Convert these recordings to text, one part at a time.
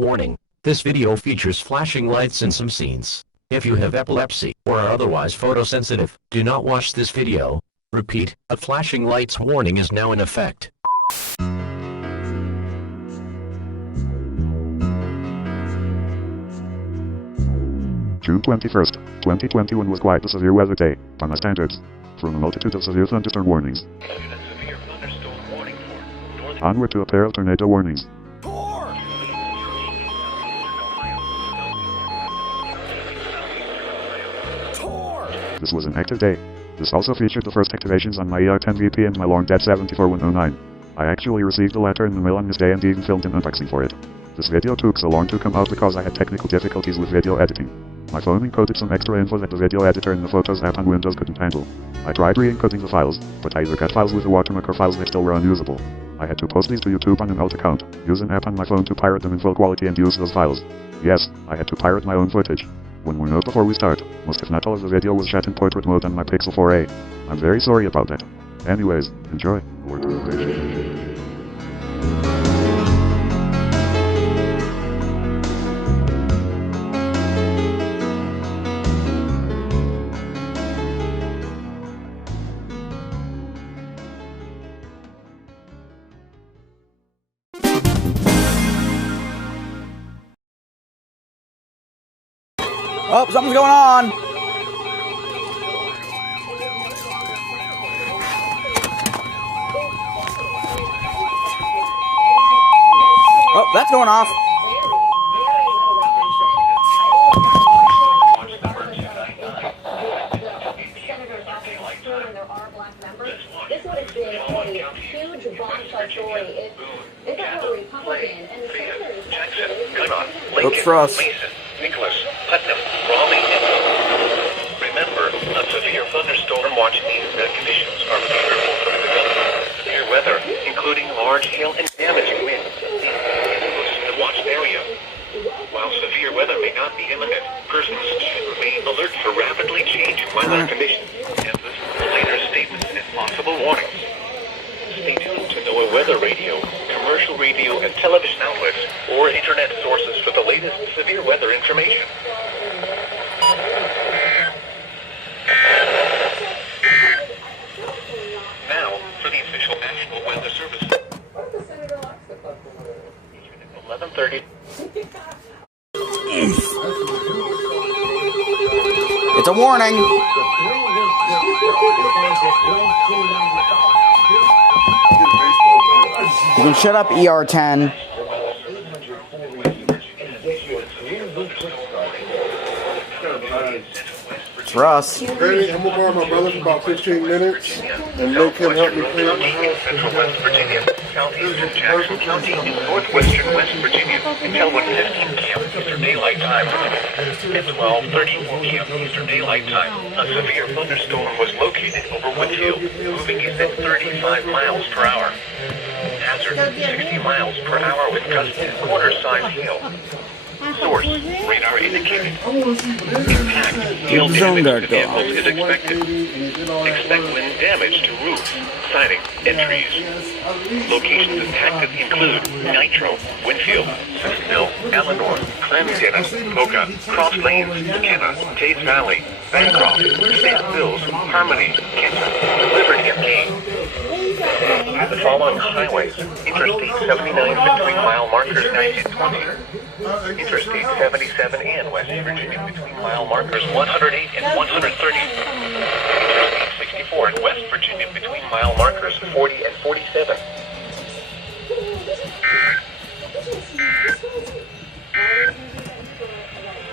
Warning: this video features flashing lights in some scenes. If you have epilepsy or are otherwise photosensitive, do not watch this video. Repeat, a flashing lights warning is now in effect. June 21st, 2021 was quite a severe weather day, by my standards. From a multitude of severe thunderstorm warnings, onward to a pair of tornado warnings. This was an active day. This also featured the first activations on my ER10 VP and my long dead 74109. I actually received the letter in the mail on this day and even filmed an unboxing for it. This video took so long to come out because I had technical difficulties with video editing. My phone encoded some extra info that the video editor in the Photos app on Windows couldn't handle. I tried re-encoding the files, but I either got files with a watermark or files that still were unusable. I had to post these to YouTube on an alt account, use an app on my phone to pirate them in full quality and use those files. Yes, I had to pirate my own footage. One more note before we start: most if not all of the video was shot in portrait mode on my Pixel 4a. I'm very sorry about that. Anyways, enjoy. Oh, something's going on! Oh, that's going off. This would have been a huge bombshell story if it were a Republican and the senators. Looks for us. Nicholas, Putnam, Raleigh. Remember, a severe thunderstorm watch means that conditions are favorable for the development of severe weather, including large hail and damaging winds in the watched area. While severe weather may not be imminent, persons should remain alert for rapidly changing weather conditions and listen to later statements and possible warnings. Stay tuned to NOAA Weather Radio, commercial radio and television outlets, or internet sources for the latest severe weather information. Now, for the official National Weather Service. 11:30. It's a warning. You can shut up, ER10. For us. Ready? I'm gonna borrow my brother for about 15 minutes and make him help me clean up my house. Central West Virginia, southeastern Jackson County, northwestern West Virginia, until 1:15 p.m. Eastern Daylight Time. At 12:34 p.m. Eastern Daylight Time, a severe thunderstorm was located over Whitfield, moving east at 35 miles per hour. Hazard 60 miles per hour with gusty quarter-size hail. Source, radar indicated. Impact, hail damage to vehicles is expected. Expect wind damage to roof, siding, and trees. Locations impacted include Nitro, Winfield, Smithville, Eleanor, Clemson, Boca, Cross Lanes, McKenna, Tates Valley, Bancroft, St. Hills, Harmony, Kent, Liberty, and Maine. The following highways: Interstate 79 between mile markers 90 and 20. Interstate 77 and West Virginia between mile markers 108 and 130. Interstate 64 in West Virginia between mile markers 40 and 47.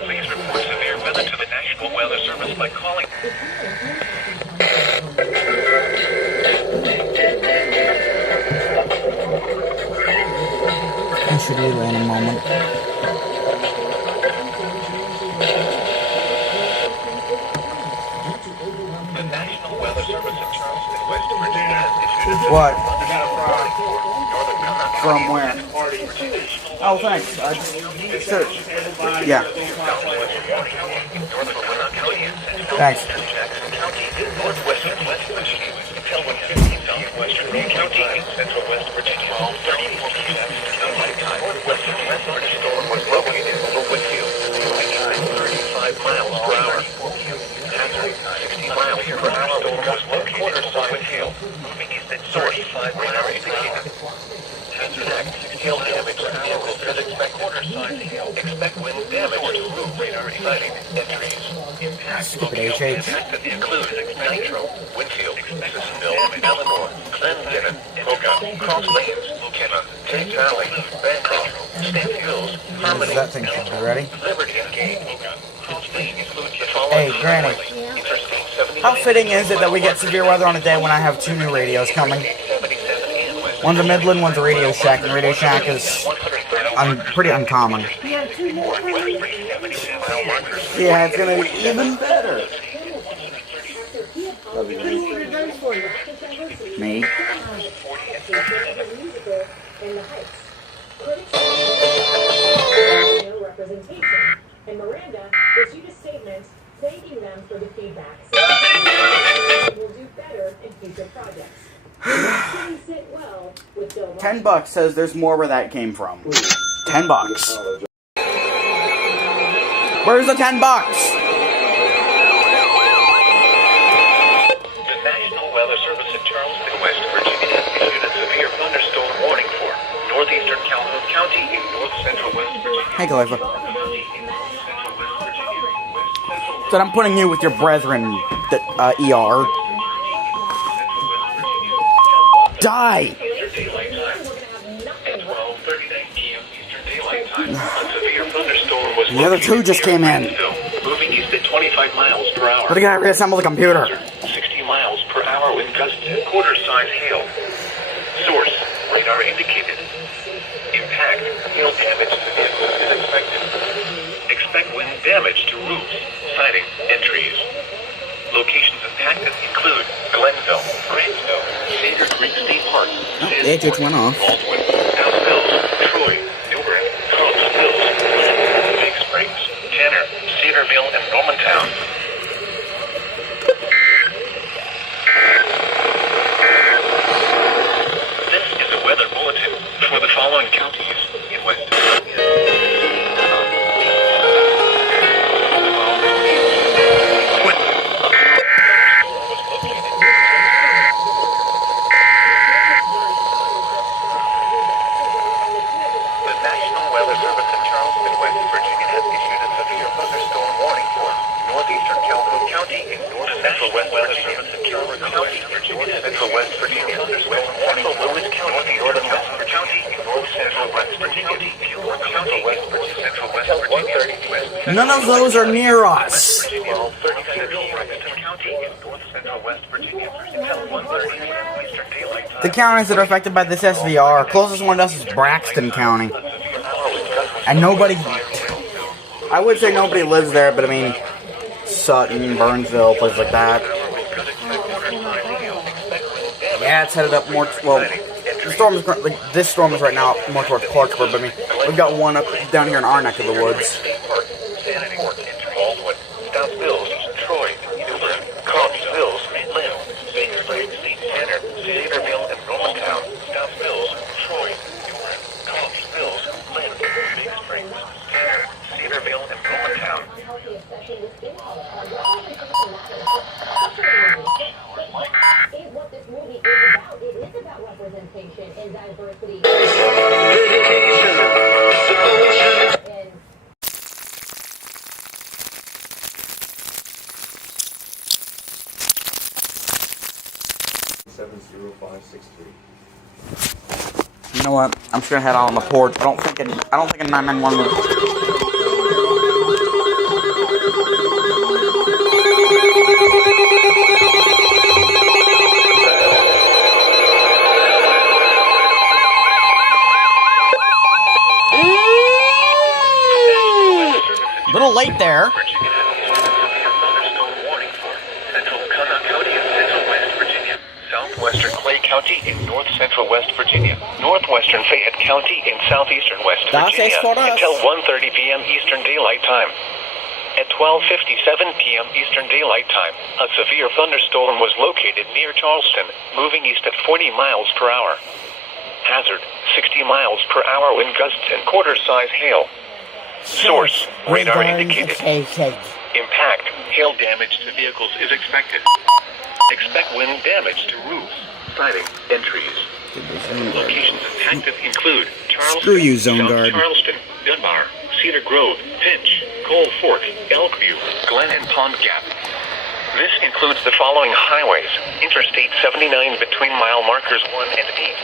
Please report severe weather to the National Weather Service by calling. I should leave in a moment. The National Weather Service in Charleston, West Virginia has issued What? From where? Oh, thanks. Search. Yeah. Thanks. Northwestern West Virginia until 1:15 southwestern Lee County in central West Virginia. 34 p.m. Northwestern West Virginia storm was Hail damage to vehicles is expect quarter size hail. Expect wind damage to roof. Radar sighting. Entries. Impact. Stupid HH. Impact includes Nitro, Winfield, Sissonville, Elmore, Glendinnen, Mocha, Cross Lanes, McKenna, Tate Valley, Bancroft, Stamp Hills, Harmony, That thing should be ready. Liberty Gate, Cross Lanes include Hey, Granny. Interstate 70. How fitting is it that we get severe weather on a day when I have 2 new radios coming? 77 and West. One's a Midland, one's a Radio Shack, and Radio Shack is pretty uncommon. Yeah, it's gonna be even better. Me? No representation. And Miranda issued a statement thanking them for the feedback. We'll do better in future projects. Things sit well with Bill Ryan. $10 says there's more where that came from. $10. Where's the $10? The National Weather Service in Charleston, West Virginia, issued a severe thunderstorm warning for northeastern Calhoun County in north central West Virginia. Hey, Khalifa. Said I'm putting you with your brethren, ER. Die! The other two just came in. Moving east at 25 miles per hour. But I gotta reassemble the computer. 60 miles per hour wind gusts, quarter-size hail. Source, radar indicated. Impact, hail damage to vehicles is expected. Expect wind damage to roofs, siding, and trees. Locations impacted include Glenville, Grantsville, Cedar Creek State Park, The HH went off. Baldwin, South Hills, Troy, Newbern, Cobbs Hills, Big Springs, Tanner, Cedarville, and Normantown. This is a weather bulletin for the following counties in West Virginia. None of those are near us. The counties that are affected by this SVR, closest one to us is Braxton County. And nobody, I would say nobody lives there, but I mean, Sutton, Burnsville, places like that. Yeah, it's headed up more, well, the storm is, this storm is right now more towards Clarksburg, but I mean, we've got one up down here in our neck of the woods. Baldwin, South Hills, Troy, Newbern, Cobbs Hills, Lynn, Baker Lake, Tanner, Cedarville, and Normantown. South Hills, Troy, Newbern, Cobbs Hills, Lynn, Big Springs, Tanner, Cedarville, and Normantown. What this movie is about, it is about representation and diversity. And 70563. You know what? I'm just gonna head out on the porch. I don't think a 911 would. A little late there. Southwestern Clay County in north central West Virginia, northwestern Fayette County in southeastern West Virginia until 1:30 p.m. Eastern Daylight Time. At 12:57 p.m. Eastern Daylight Time, a severe thunderstorm was located near Charleston, moving east at 40 miles per hour. Hazard, 60 miles per hour wind gusts and quarter-size hail. Source, radar indicated. Impact, hail damage to vehicles is expected. Expect wind damage to roofs, siding, and trees. Locations impacted include Charleston, Screw you, Zone South Guard. Charleston, Dunbar, Cedar Grove, Finch, Cold Fork, Elkview, Glen and Pond Gap. This includes the following highways: Interstate 79 between mile markers 1 and 8.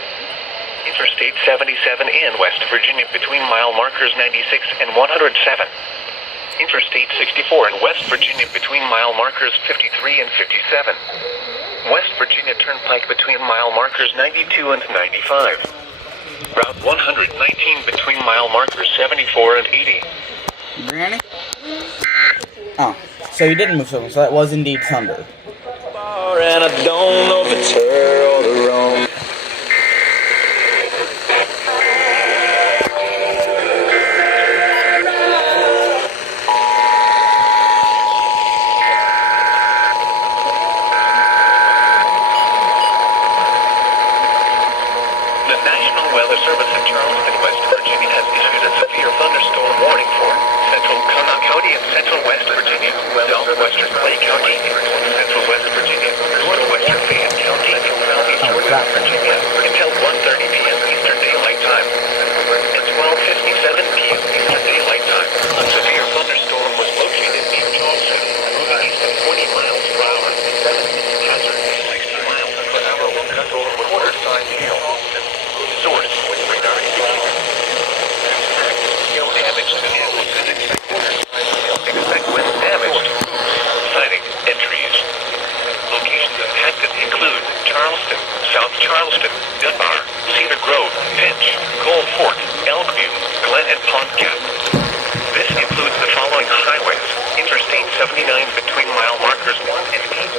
Interstate 77 in West Virginia between mile markers 96 and 107. Interstate 64 in West Virginia between mile markers 53 and 57. West Virginia Turnpike between mile markers 92 and 95. Route 119 between mile markers 74 and 80. Granny? Oh, so you didn't move something, so that was indeed thunder. And I don't know if it's her or the wrong. The National Weather Service in Charleston, West Virginia has issued a severe thunderstorm warning for central Connaught County and central West Virginia, southwestern Clay County, central West Virginia, northwestern Fayette County, and southeastern West Virginia until 1:30 p.m. Eastern Daylight Time and 12:57 p.m. Eastern Daylight Time. A severe thunderstorm was located near Charleston, moving east at 20 miles per hour, 70 hazard 60 miles per hour, with quarter-size hail. Source with radar indicator. Hail damage to vehicles is expected. Expect wind damage to roofs, siding, and trees. Locations impacted include Charleston, South Charleston, Dunbar, Cedar Grove, Finch, Cold Fork, Elkview, Glen and Pond Gap. This includes the following highways: Interstate 79 between mile markers 1 and 8.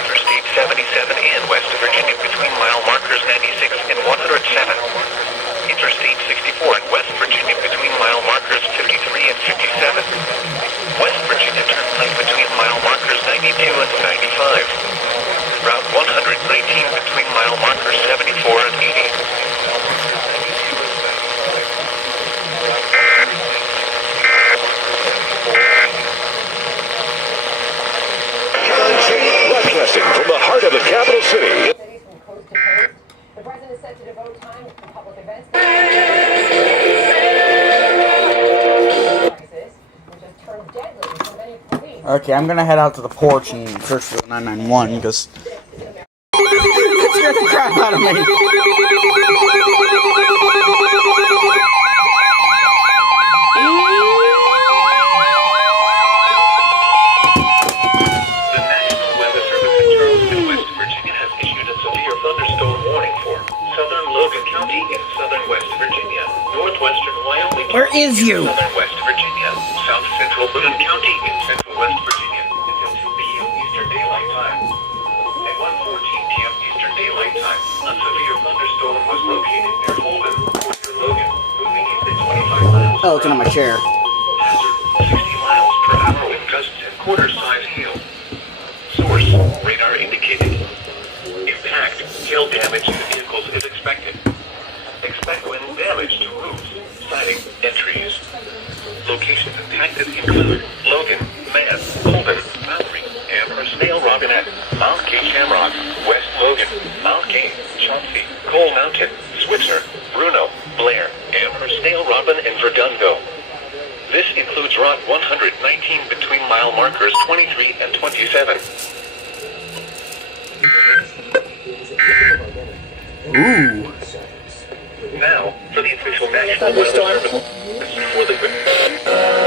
Interstate 77 in West Virginia between mile markers 96 and 107. Interstate 64 in West Virginia between mile markers 53 and 57. West Virginia Turnpike between mile markers 92 and 95. Route 119 between mile markers 74 and 80. Broadcasting from the heart of the capital city. Cities from coast to coast. The president is set to devote time to public events. Crisis, which has turned deadly for many police. Okay, I'm gonna head out to the porch and search for the 991 because it scared the crap out of me. The National Weather Service in Charleston, West Virginia has issued a severe thunderstorm warning for southern Logan County in southern West Virginia, northwestern Wyoming Where County is in you? southern West Virginia, south central Boone County in central West Virginia until 2 p.m. Eastern Daylight Time. At 1:14 p.m. Eastern Daylight Time, a severe thunderstorm was located near Holden, near Logan, moving east at 25 miles Oh, it's in my chair. hazard 60 miles per hour with gusts and quarter-size hail. Source, radar indicated. Impact, hail damage to vehicles is expected. Expect wind damage to roofs, siding, and trees. Locations impacted include Logan, Man, Holden, Mallory, Amherst, Nail Robinette, Mount Gay Shamrock, West Logan, Mount Gay, Chauncey, Coal Mountain, Switzer, Bruno, Blair, Amherst, Nail Robin, and Verdungo. This includes Route 119 between mile markers 23 and 27. Ooh. Now, for the official National Weather Service, for the...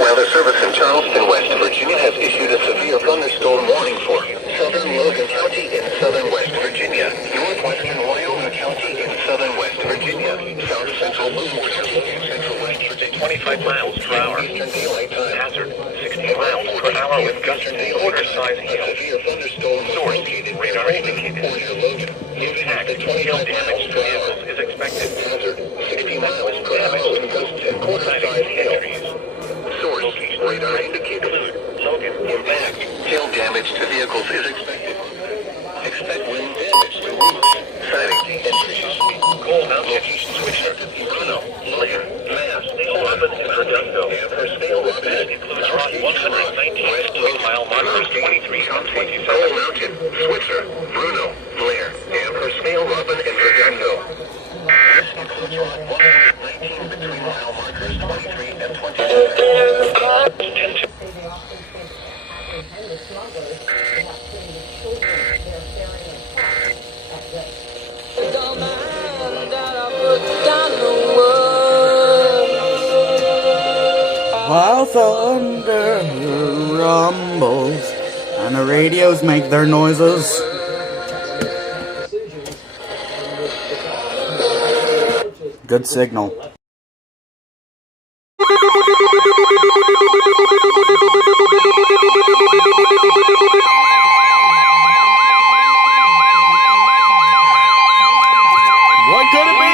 Weather Service in Charleston, West Virginia has issued a severe thunderstorm warning for southern Logan County in southern West Virginia, northwestern Wyoming County in southern West Virginia, south central Boone County in central West Virginia, 25 miles per hour, Eastern Daylight Time hazard, 60 miles per hour with gusts and quarter-size hail. Source, radar indicated. Impact, hail damage to vehicles is expected. 60 miles damage to gusts and quarter-size hail. Source, radar indicated. Logan, impact, hail damage to vehicles is expected. Expect wind damage to roofs, siding, and trees. Coal Mountain, Switcher, Bruno, Blair, Mass, 11, and Redundo. Per scale of bed includes Route 119 mile markers 23 and 27. Coal Mountain, Switzer, Bruno, Blair, and per scale Robin and Redundo. This includes Route 119 between mile markers 23 and 27. While thunder rumbles and the radios make their noises. Good signal. What could it be?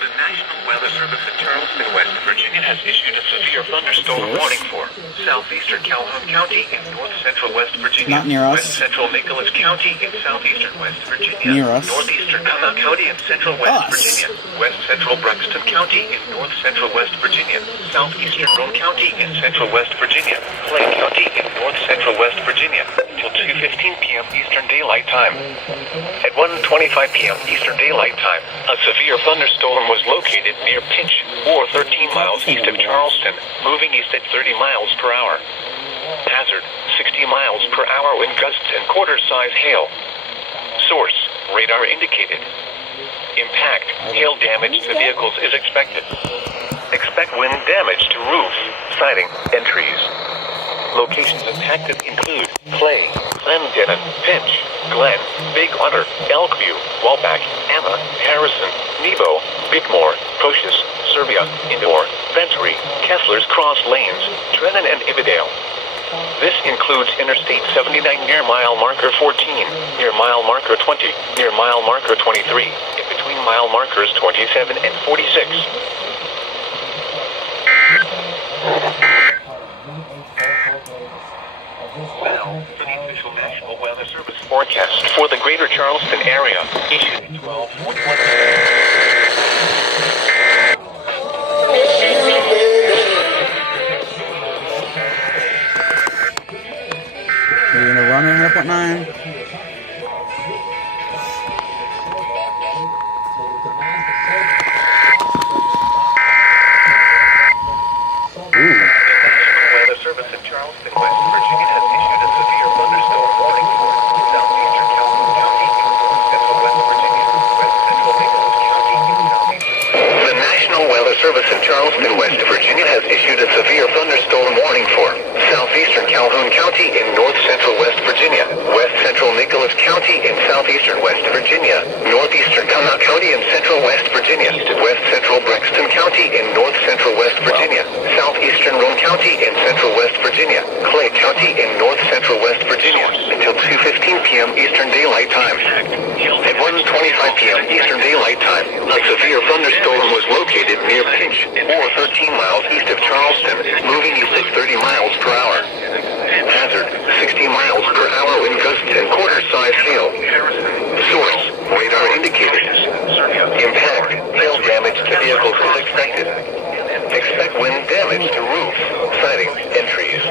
The National Weather Service in Charleston, West Virginia has issued a severe thunderstorm warning for southeastern Calhoun County in north-central West Virginia, Not near us. west-central Nicholas County in southeastern West Virginia, Near us. northeastern Comal County in central West Virginia, west-central Braxton County in north-central West Virginia, southeastern Roane County in central West Virginia, Clay County in north-central West Virginia, until 2:15 p.m. Eastern Daylight Time. At 1:25 p.m. Eastern Daylight Time, a severe thunderstorm was located near Pinch, or 13 miles east of Charleston, moving east at 30 miles per hour. Hazard, 60 miles per hour wind gusts and quarter-size hail. Source, radar indicated. Impact, hail damage to vehicles is expected. Expect wind damage to roof, siding, and trees. Locations impacted include Clay, Clendenin, Pinch, Glen, Big Otter, Elkview, Walbach, Anna, Harrison, Nebo, Bickmore, Pocious, Serbia, Indore, Ventry, Kessler's Cross Lanes, Trenton, and Ibidale. This includes Interstate 79 near mile marker 14, near mile marker 20, near mile marker 23, in between mile markers 27 and 46. Now, for the official National Weather Service forecast for the greater Charleston area, issued 12:41. Are you gonna run it up at 9? Weather Service in Charleston, West Virginia has issued a severe thunderstorm warning for southeastern Calhoun County, central West Virginia, west-central Nicholas County, southeastern. The National Weather Service in Charleston, West Virginia has issued a severe thunderstorm warning for southeastern Calhoun County in north-central West Virginia, west-central Nicholas County in southeastern West Virginia, northeastern Comal County in central West Virginia, west-central Braxton County in north-central West Virginia, southeastern Roane County in central West Virginia, Clay County in north-central West Virginia, until 2:15 p.m. Eastern Daylight Time. At 1:25 p.m. Eastern Daylight Time, a severe thunderstorm was located near Pinch, or 13 miles east of Charleston, moving east at 30 miles per hour. Hazard, 60 miles per hour wind gusts and quarter-size hail. Source, radar indicated. Impact, hail damage to vehicles is expected. Expect wind damage to roofs, siding, and trees.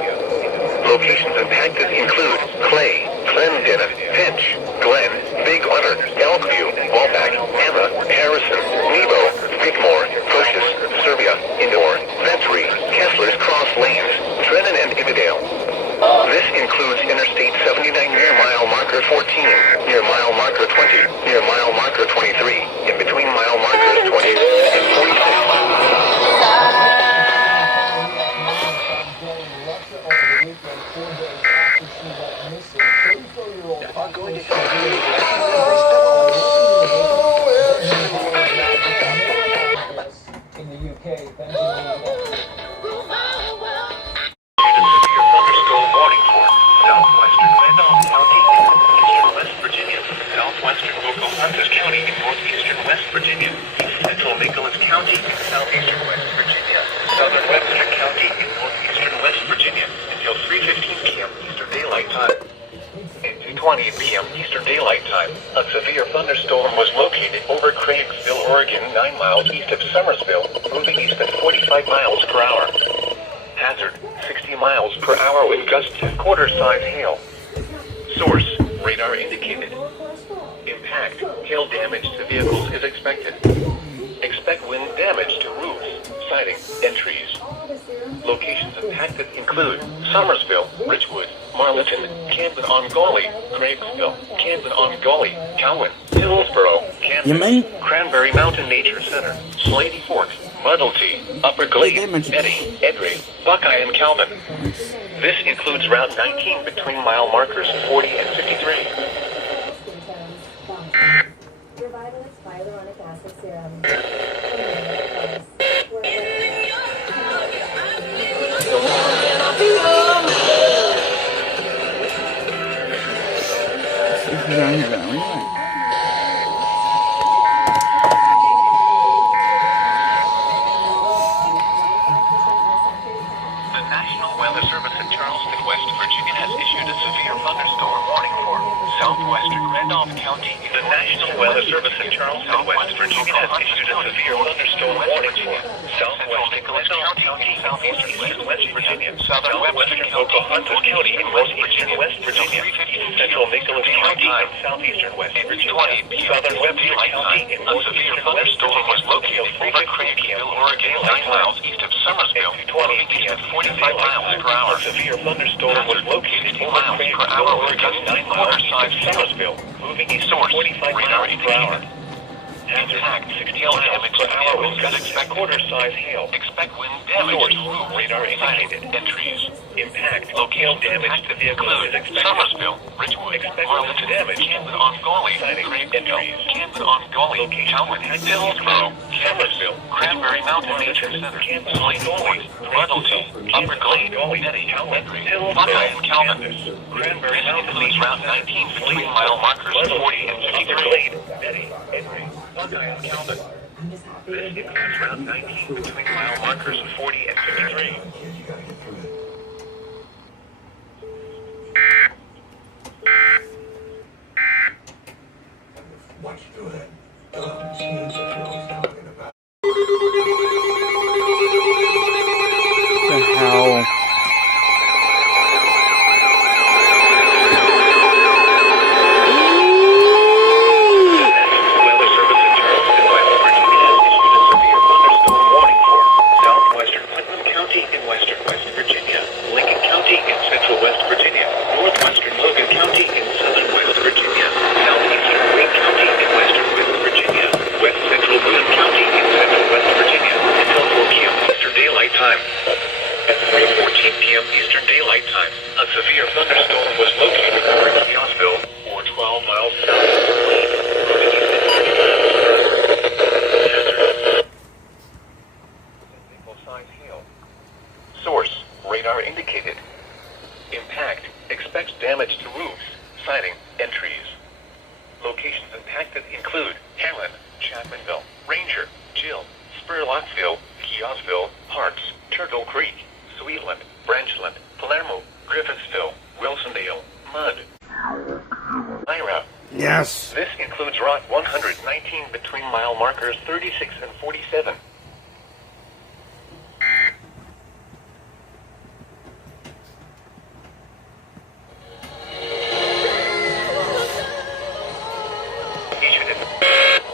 Locations impacted include Clay, Clendenin, Pinch, Glen, Big Otter, Elkview, Walbach, Anna, Harrison, Nebo, Bickmore, Pocious, Serbia, Indore, Ventry, Kessler's Cross Lanes, Trenton, and Ibidale. This includes Interstate 79 near mile marker 14, near mile marker 20, near mile marker 23, in between mile markers 27 and 46. Virginia, central Nicholas County in southeastern West Virginia, southern Webster County in northeastern West Virginia until 3:15 p.m. Eastern Daylight Time. At 2:20 p.m. Eastern Daylight Time, a severe thunderstorm was located over Craigsville, Oregon, 9 miles east of Summersville, moving east at 45 miles per hour. Hazard, 60 miles per hour with gusts to quarter-size hail. Source, radar indicated. Impact, hail damage to vehicles is expected. Expect wind damage to roofs, siding, and trees. Locations impacted include Summersville, Richwood, Marlton, Camden-on-Gawley, Craigsville, Camden-on-Gawley, Cowan, Hillsboro, Kansas, Cranberry Mountain Nature Center, Slady Fork, Muddlety, Upper Glade, Eddy, Edry, Buckeye, and Calvin. This includes Route 19 between mile markers 40 and 53. Revitala's hyaluronic acid serum. The National Weather Service in Charleston, West Virginia has issued a severe thunderstorm warning for southwestern Randolph County. The National Weather Service in Charleston, West Virginia has issued a severe thunderstorm warning for southwestern Randolph County, southeastern West Virginia, southern Western Pocahontas County in western West Virginia, central Nicholas County in southeastern West Virginia, southern Webster County in northeastern West Virginia was located over Craigsville, Oregon, 9 miles east of Summersville, 20 p.m. 45 miles per hour. A severe thunderstorm was located 2 miles per hour with gusts 9 miles east of Summersville, moving east at 45 miles per hour. Impact 60 miles per hour with gusts at quarter-size hail. Expect wind damage to roof, radar indicated, and trees. Impact location damage to vehicles is expected. Summersville, Richwood, expect wind damage. Camden-on-Gawley, siding, and trees. Camden-on-Gawley, Cowan, Hillsboro, Summersville, Cranberry Mountain Nature Center, Slade Fork, Muddlety, Upper Glade, Eddy, Hillsboro, Buckeye, and Calvin. Cranberry Mountain includes Route 19 between mile markers 40 and 53. Eddy, Buckeye, and Calvin. This includes Route 19 between mile markers 40 and 53. What you doing? The hell? Yes. This includes Route 119 between mile markers 36 and 47.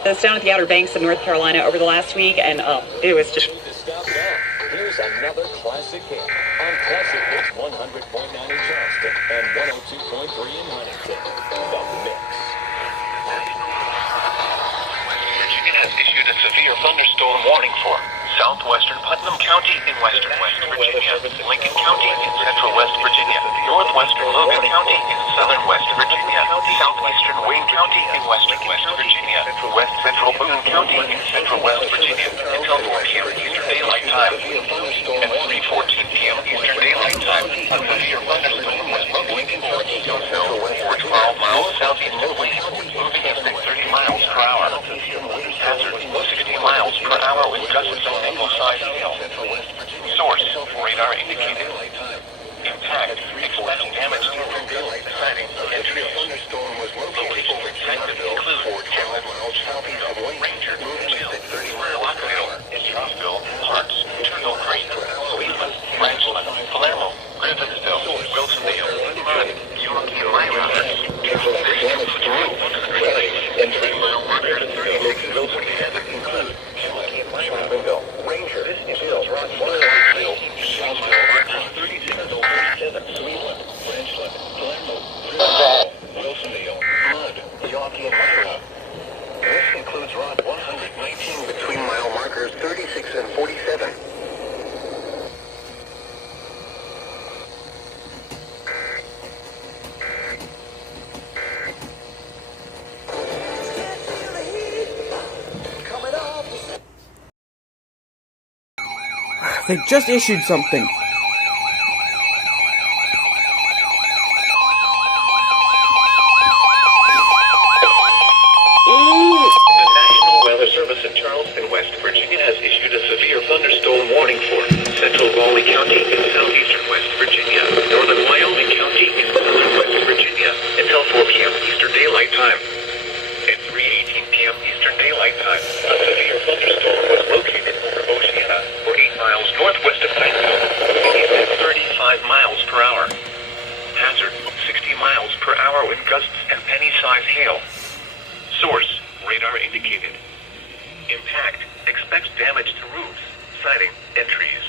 It's down at the Outer Banks of North Carolina over the last week, and it was just... Here's another classic hit on Classic Hits 100.9 in Charleston and 102.3 in Huntington. The Mix. Virginia has issued a severe thunderstorm warning for southwestern Putnam County in western West Virginia, Lincoln County in central West Virginia, northwestern Logan County in southern West Virginia, southeastern Wayne County in western West Virginia, west central Boone County in central West Virginia until 4 p.m. Eastern Daylight Time. At 3:14 p.m. Eastern Daylight Time, a severe thunderstorm was located over Eaglesville, 412 miles southeast of Wayne, moving at 30 miles per hour. Hazard per hour with gusts of single-size hail. Source, radar indicated. Impact, expect damage to roof, siding, and trees. Location expected to include Ranger, Mill, Rockville, Rockville, Hearts, Turtle Creek, Sweetland, Branchland, Palermo, Griffithsville, Wilsondale, Mud, York, and Myra. This includes route to the Great Lakes and 3-mile marker 36 and 47 include Myra, Ranger, Hill, Rockville, Southville, 36 and 47, Sweetland, Branchland, Palermo, Griffithsville, Wilsondale, Mud, York, and Myra. This includes Rod 119 between mile markers 36 and 47. They just issued something. Service in Charleston, West Virginia has issued a severe thunderstorm warning for Central Raleigh County in southeastern West Virginia, northern Wyoming County in southern West Virginia until 4 p.m. Eastern Daylight Time. At 3:18 p.m. Eastern Daylight Time, a severe thunderstorm was located over Oceana, 8 miles northwest of Pineville, at 35 miles per hour. Hazard, 60 miles per hour with gusts and penny-sized hail. Source, radar indicated. Impact, expects damage to roofs, siding, and trees.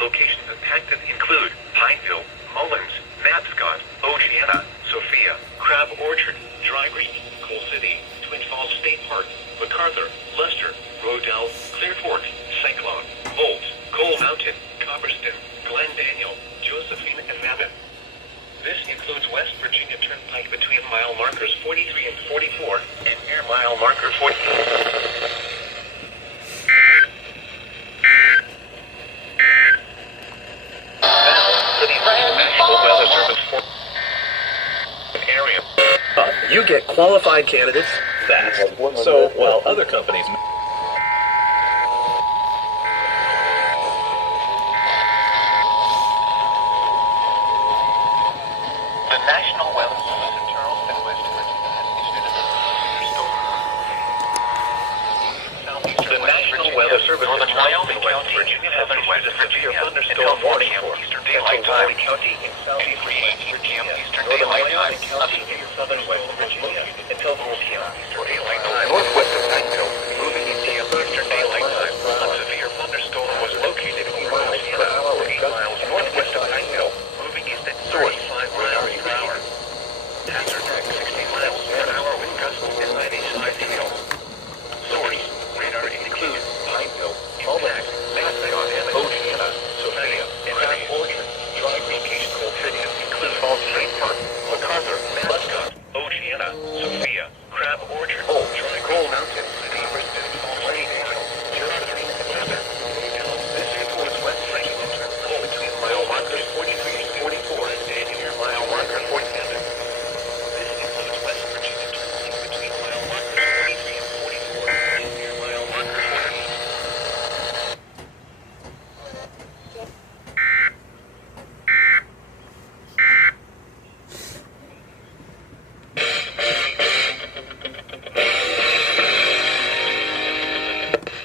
Locations impacted include Pineville, Mullins, Knapscott, Oceana, Sophia, Crab Orchard, Dry Creek, Coal City, Twin Falls State Park, MacArthur, Lester, Rodell, Clear Fork, Cyclone, Volt, Coal Mountain, Copperston, Glen Daniel, Josephine, and Mabon. This includes West Virginia Turnpike between mile markers 43 and 44 and near mile marker 40. National Weather Service area. You get qualified candidates fast. So while other companies... The National Weather Service in Charleston, West Virginia has issued a thunderstorm. The National Weather Service in Wyoming, West Virginia has issued a severe thunderstorm warning for Eastern Daylight Time. County in southeast 3:18 p.m. Eastern Daylight Time, up to southern West Virginia until 4 p.m. Eastern Daylight Time. Northwest of Pineville, moving into Eastern Daylight Time. A severe thunderstorm was located over Oceana, 8 miles northwest of Pineville, moving east at 35 miles per hour. Hazard, 60 miles per hour with gusts and 90-sized hail. Source, radar includes Pineville, Impact, Knapscott, Oceana, Sophia, and Crab Orchard. Dry Creek, Coal City include Falls State Park, MacArthur, Mascot, Oceana, Sophia, Crab Orchard, Dry Coal Mountain, Copperston, Falls State Park, Josephine, and Mabon. This includes West Virginia Turnpike between mile markers 43 and 44 and near mile marker 47. This includes West Virginia Turnpike between mile markers 43 and 44 and near mile marker 48.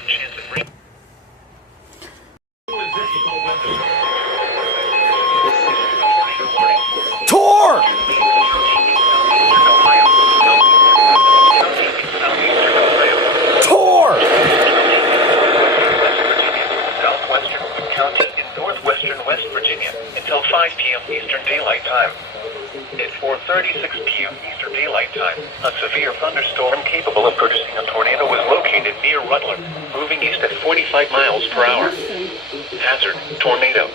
Chance of rain. Tor! Tor! Southwestern County in northwestern West Virginia until 5 p.m. Eastern Daylight Time. At 4:36 p.m. Eastern Daylight Time, a severe thunderstorm capable of producing a tornado was located near Rutland, moving east at 45 miles per hour. Hazard, tornado.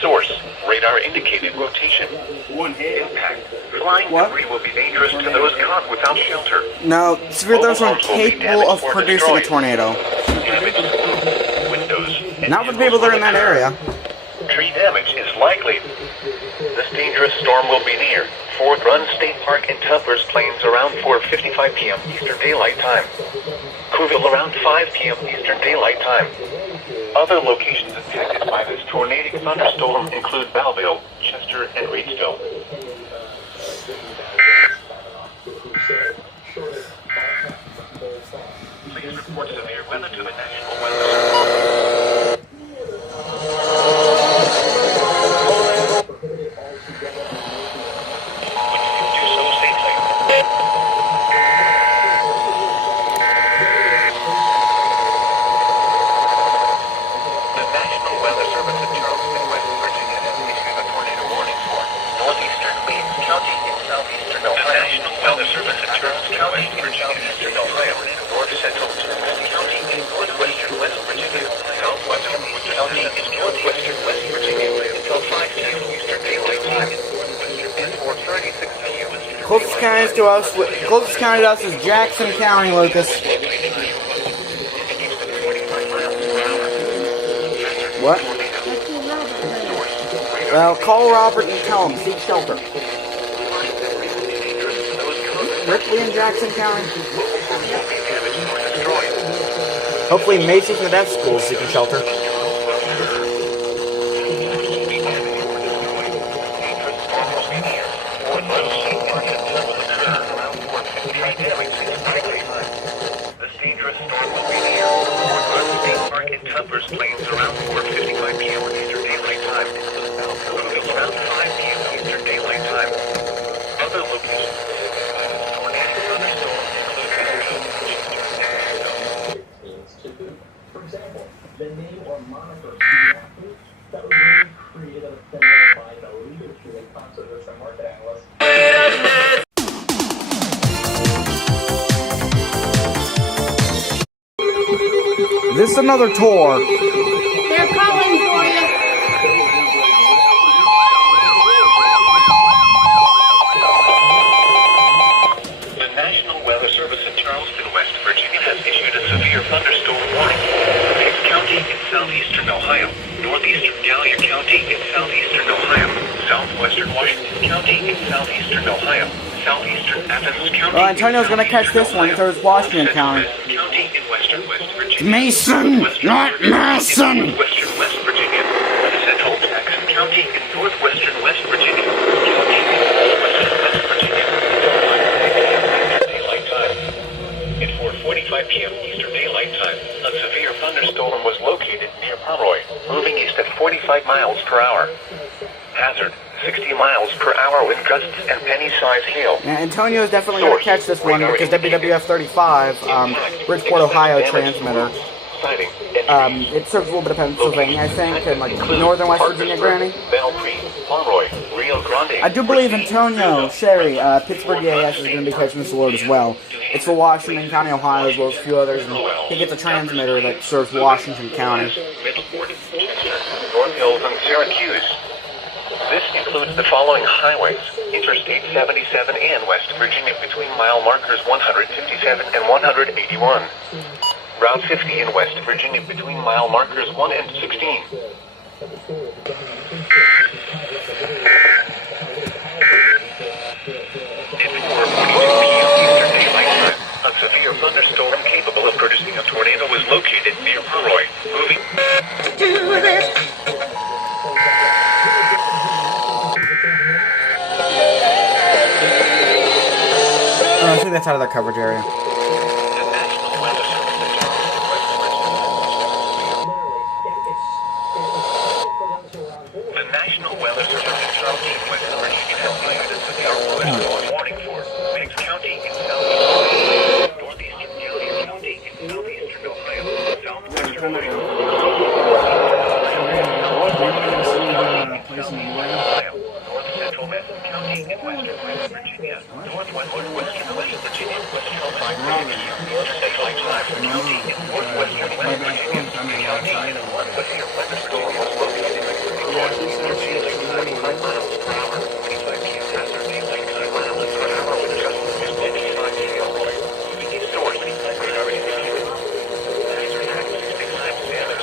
Source, radar indicated rotation. Impact, flying debris will be dangerous to those caught without shelter. Now, severe thunderstorm capable of producing a tornado. Damage to roofs, windows, and Not for the people that are in that area. tree damage is likely. This dangerous storm will be near Fourth Run State Park in Tupper's Plains around 4:55 p.m. Eastern Daylight Time. moving around 5 p.m. Eastern Daylight Time. Other locations impacted by this tornadic thunderstorm include Belleville, Chester, and Reidsville. Please report severe weather to the National Weather Service. Do so safely. The National Weather Service in Charleston, West Virginia has issued a tornado warning for northeastern Weeds County in southeastern Ohio. The National Weather Service in Charleston County in southeastern Ohio, north central County in northwestern West Virginia, southwestern County in northwestern West Virginia until 5 p.m. Eastern Daylight Time. And 4:36 p.m. Closest county to us is Jackson County, Lucas. What? Well, call Robert and tell him, seek shelter. Ripley in Jackson County? Hopefully Macy's and the deaf schools seeking shelter. This dangerous storm will be near Fort Worth State Park in Tuppers Plains around 4:55 p.m. Eastern Daylight Time. Moving around 5 p.m. Eastern Daylight Time. Other locations by this tornadic thunderstorm include For example, the name or moniker athlete that was really created and formulated by the leadership and concepts and market analysts. This is another tour. They're calling for you. The National Weather Service in Charleston, West Virginia has issued a severe thunderstorm warning for Meigs County in southeastern Ohio, northeastern Gallia County in southeastern Ohio, southwestern Washington County in southeastern Ohio, southeastern Athens County. Well, Antonio's gonna catch this one because it's Washington County. County in western West Virginia. Mason, not Mason. Western West Virginia, central Jackson County in northwestern West Virginia, county in northwestern West Virginia, Daylight Time. At 4:45 p.m. Eastern Daylight Time, a severe thunderstorm was located near Pomeroy, moving east at 45 miles per hour. Hazard, 60 miles per hour with gusts and penny-sized hail. Yeah, Antonio's definitely going to catch this one because WWF 35, Bridgeport, Ohio transmitter. It serves a little bit of Pennsylvania, I think, and like northern West Virginia, Granny. I do believe Antonio, Sherry, Pittsburgh EAS is going to be catching this alert as well. It's for Washington County, Ohio, as well as a few others, and he gets a transmitter that serves Washington County. North Hills and Syracuse. This includes the following highways: Interstate 77 in West Virginia between mile markers 157 and 181. Route 50 in West Virginia between mile markers 1 and 16. A severe thunderstorm capable of producing a tornado was located near Pomeroy, moving. Do this. I think that's out of the coverage area. The National Weather Service in Charleston, West Virginia has issued a severe thunderstorm warning for Meigs County in southeastern northeastern Gallia County in southeastern Ohio, southwestern Ohio, north central Madison County in western West Virginia, northwestern West Virginia, western Daylight Time County in northwestern West Virginia, county in a severe thunderstorm was located in 35 miles per hour, 25 p.m. hazard daylight time miles per hour with gusts of 55 hail. Moving east north, hazard at 66 times damage.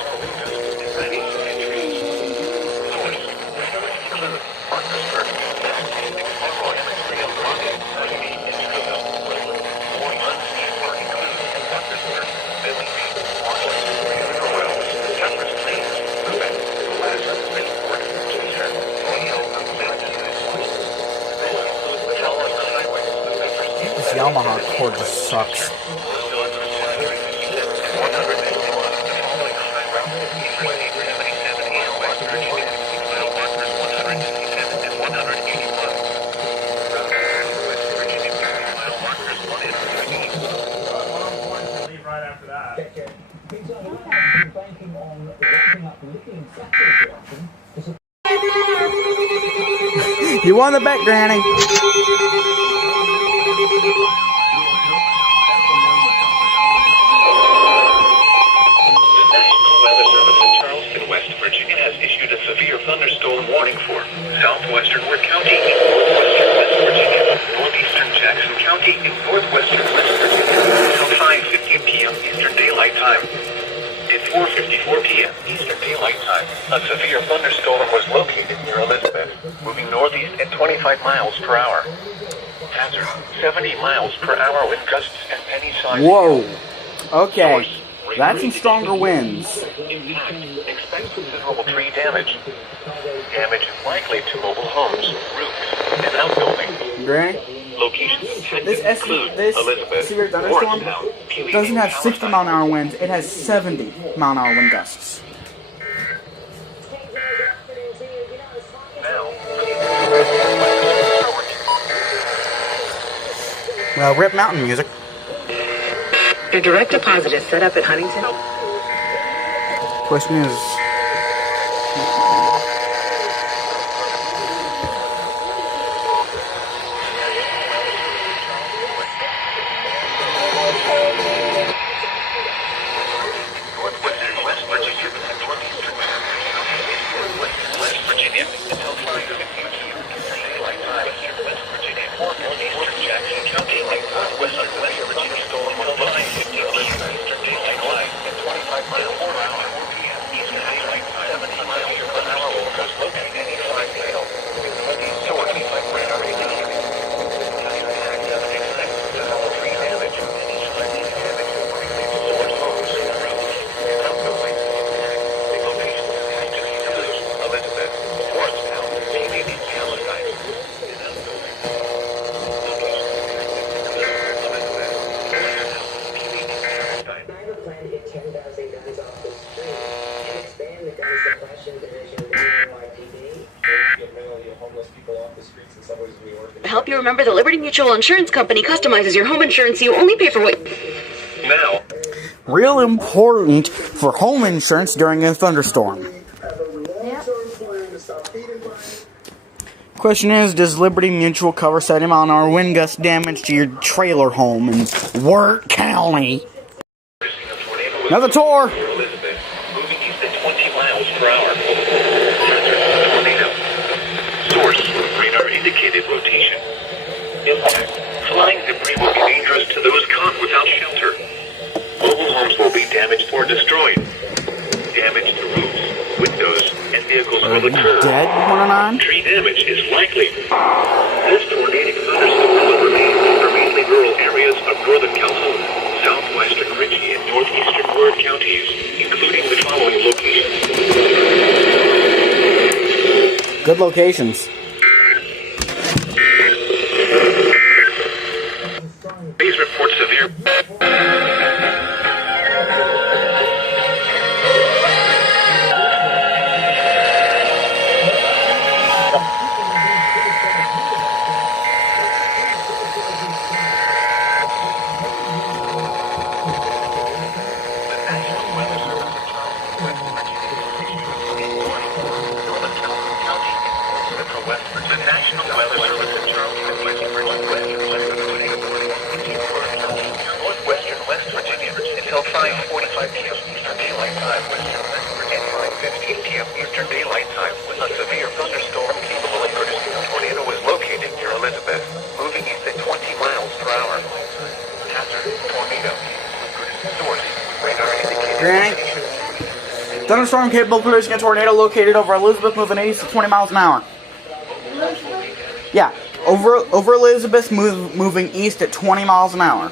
tomahawk cord just sucks. You won the bet, Granny. Thunderstorm warning for southwestern Ward County, northwestern West Virginia, northeastern Jackson County, and northwestern West Virginia until 5:50 p.m. Eastern Daylight Time. At 4:54 p.m. Eastern Daylight Time, a severe thunderstorm was located near Elizabeth, moving northeast at 25 miles per hour. Hazard: 70 miles per hour wind gusts and penny-sized. Whoa. Okay. That's some stronger winds. Impact: expect considerable tree damage. Damage is likely to mobile homes, roofs, and outbuildings. Granny? Locations This Elizabeth, severe thunderstorm Morristown, doesn't have 60 mile an hour winds, it has 70 mile an hour wind gusts. Well, rip mountain music. Your direct deposit is set up at Huntington. Question is, Help you remember the Liberty Mutual Insurance Company customizes your home insurance so you only pay for what... Now. real important for home insurance during a thunderstorm. Question is, does Liberty Mutual cover 70 mile an hour wind gust damage to your trailer home in Wirt County? Another tour! Elizabeth, moving east at 20 miles per hour. Tornado. Source: radar indicated rotation. Impact: flying debris will be dangerous to those caught without shelter. Mobile homes will be damaged or destroyed. Damage to roofs, windows, and vehicles will occur. Dead, 109? Tree damage is likely. This tornadic thunderstorm will remain over mainly rural areas of northern Calhoun, southwestern Ritchie, and northeastern Ward counties, including the following locations. Good locations. These report severe. Granny? Thunderstorm capable of producing a tornado located over Elizabeth moving east at 20 miles an hour. Yeah, over Elizabeth moving east at 20 miles an hour.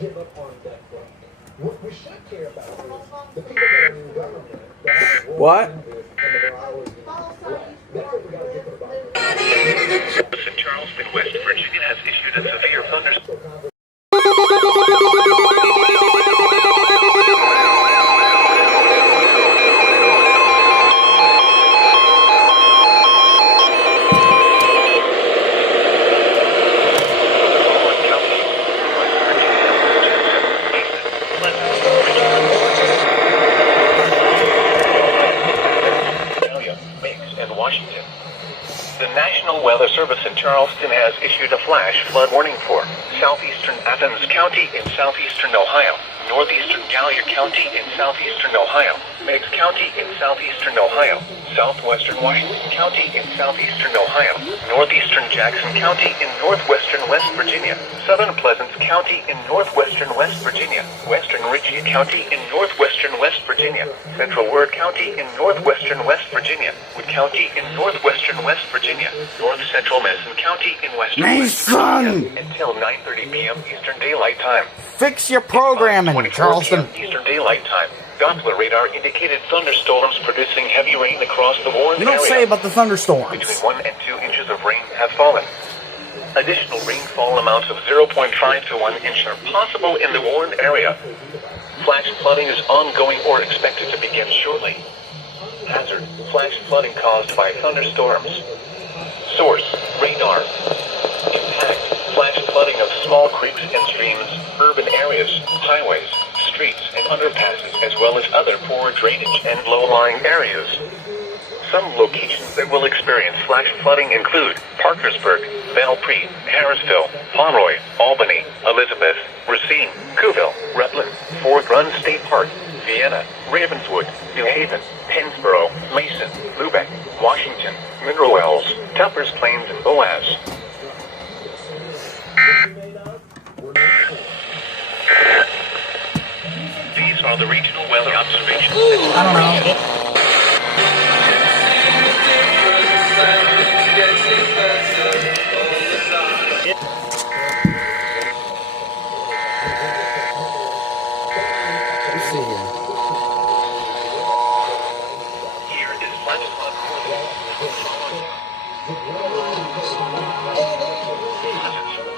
give up on that front. What we should care about is the people that are in government that have the What? and that are hours left. That's what we got to get about. Service in Charleston, West Virginia has issued a severe thunderstorm. Washington. The National Weather Service in Charleston has issued a flash flood warning for southeastern Athens County in southeastern Ohio, northeastern Gallia County in southeastern Ohio, Meigs County in southeastern Ohio, southwestern Washington County in southeastern Ohio, northeastern Jackson County in northwestern West Virginia, southern Pleasant County in northwestern West Virginia, western Ritchie County in northwestern West Virginia, central Ward County in northwestern West Virginia, Wood County in northwestern West Virginia, north central Madison County in western West Virginia, until 9:30 p.m. Eastern Daylight Time. Fix your programming, Charleston. Eastern Daylight Time. Doppler radar indicated thunderstorms producing heavy rain across the Warren You don't area. say about the thunderstorms. Between 1 and 2 inches of rain have fallen. Additional rainfall amounts of 0.5 to 1 inch are possible in the Warren area. Flash flooding is ongoing or expected to begin shortly. Hazard: flash flooding caused by thunderstorms. Source: radar. Impact: flash flooding of small creeks and streams, urban areas, highways, streets, and underpasses, as well as other poor drainage and low-lying areas. Some locations that will experience flash flooding include Parkersburg, Valpree, Harrisville, Pomeroy, Albany, Elizabeth, Racine, Cooville, Rutland, Fort Run State Park, Vienna, Ravenswood, New Haven, Pennsboro, Mason, Lubeck, Washington, Mineral Wells, Tuppers Plains, and Boaz. These are the regional weather observations. I don't know. Let's see here. Here is flash flood.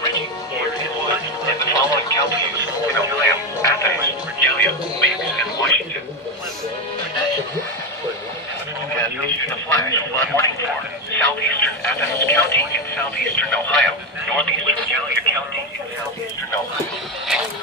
Richie, here is flash in the following counties in Ohio: Athens, Virginia, Meigs, and Washington. Has issued a flash flood warning for southeastern Athens County in southeastern Ohio, northeastern Gallia County in southeastern Ohio,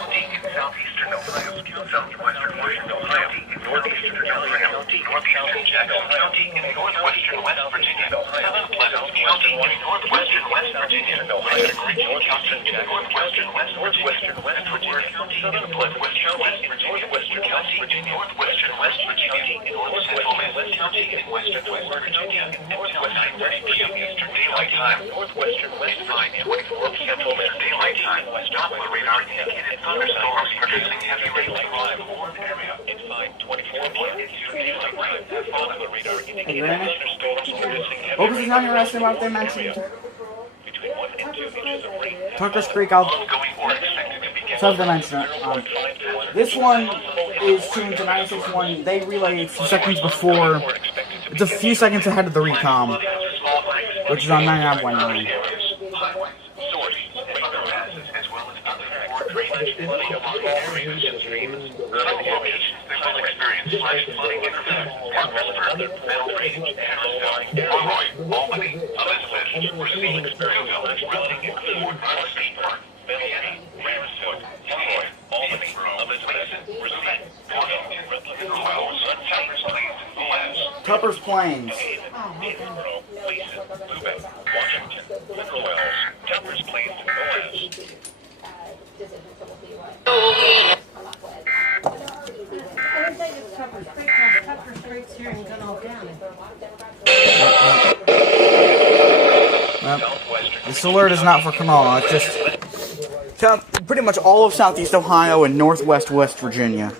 Meigs County in southeastern Ohio, southwestern Washington, Ohio, northeastern Gallia County, northeastern Jackson County in northwestern West Virginia, southern Pleasant County in northwestern West Virginia, western Ridgeland County in northwestern West Virginia, southern Pleasant County in northwestern Virginia, northwestern West Virginia, north central Pleasant County in western West Virginia, until 9:30 p.m. Eastern Daylight Time, northwestern West 9:24 central Eastern Daylight Time. Doppler radar indicated thunderstorms producing heavy rain across the Warren area. At 5:24 p.m. Eastern Daylight Time, Doppler radar indicated thunderstorms producing heavy What was the rain time you were asking about across they the mentioned? area. Between 1 and 2 inches of rain have Tucker's fallen. Creek, I'll... Ongoing or expected to begin. Something mentioned it. This one is tuned to 96.1. They relay a few seconds before. It's a few seconds ahead of the recom, which is on 99.9. Albany, Elizabeth, Racine, Springville, Reading, Fort Run State Park, Bellingham, Marysville, Pomeroy, Albany, Elizabeth, Racine, Washington, Rutland, Wells, Tuppers Plains, and Boaz. Tuppers Plains. Pennsboro, Mason, Lubeck, Washington, Mineral Wells, Tuppers Plains, and Boaz. I would say it's Tucker Street, because Tucker Street's here in Gunnold County. Well, this alert is not for Kamala. It's just pretty much all of Southeast Ohio and Northwest West Virginia.